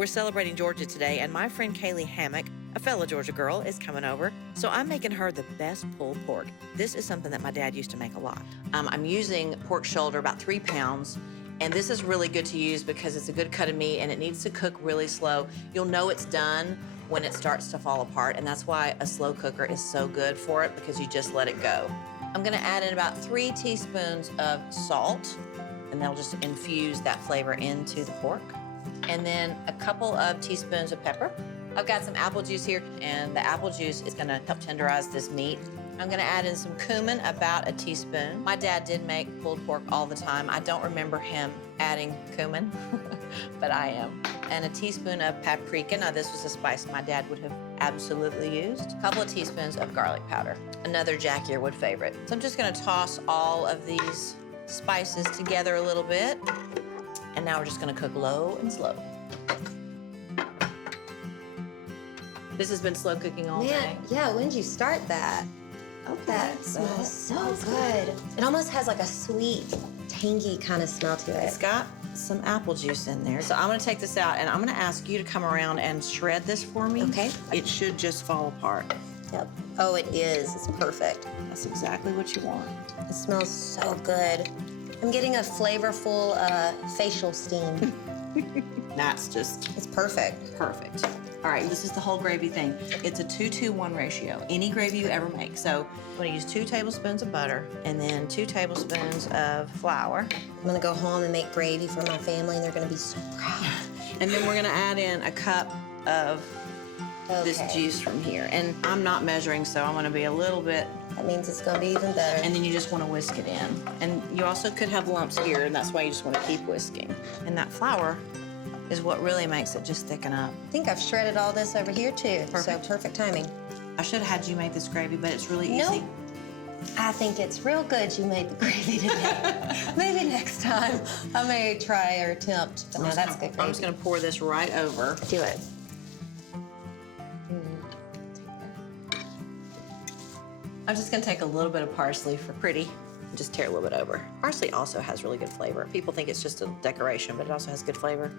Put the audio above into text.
We're celebrating Georgia today, and my friend Kaylee Hammock, a fellow Georgia girl, is coming over. So I'm making her the best pulled pork. This is something that my dad used to make a lot. I'm using pork shoulder, about 3 pounds. And this is really good to use because it's a good cut of meat and it needs to cook really slow. You'll know it's done when it starts to fall apart, and that's why a slow cooker is so good for it, because you just let it go. I'm gonna add in about 3 teaspoons of salt, and that'll just infuse that flavor into the pork. And then a couple of teaspoons of pepper. I've got some apple juice here, and the apple juice is gonna help tenderize this meat. I'm gonna add in some cumin, about a teaspoon. My dad did make pulled pork all the time. I don't remember him adding cumin, but I am. And a teaspoon of paprika. Now, this was a spice my dad would have absolutely used. A couple of teaspoons of garlic powder, another Jack Yearwood favorite. So I'm just gonna toss all of these spices together a little bit. And now we're just gonna cook low and slow. This has been slow cooking all day. Yeah, when did you start that? Okay. That smells so good. It almost has like a sweet, tangy kind of smell to it. It's got some apple juice in there. So I'm gonna take this out, and I'm gonna ask you to come around and shred this for me. Okay. It should just fall apart. Yep. Oh, it is. It's perfect. That's exactly what you want. It smells so good. I'm getting a flavorful facial steam. That's just It's perfect. perfect. All right, this is the whole gravy thing. It's a 2-to-1 ratio, any gravy you ever make. So I'm gonna use 2 tablespoons of butter and then 2 tablespoons of flour. I'm gonna go home and make gravy for my family, and they're gonna be so proud. And then we're gonna add in a cup of this juice from here. And I'm not measuring, so I'm gonna be a little bit. That means it's gonna be even better. And then you just wanna whisk it in. And you also could have lumps here, and that's why you just wanna keep whisking. And that flour is what really makes it just thicken up. I think I've shredded all this over here too, Perfect. so perfect timing. I should have had you make this gravy, but it's really easy. Nope. I think it's real good you made the gravy today. Maybe next time I may try or attempt, but no, that's good gravy. I'm just gonna pour this right over. Do it. I'm just gonna take a little bit of parsley for pretty and just tear a little bit over. Parsley also has really good flavor. People think it's just a decoration, but it also has good flavor.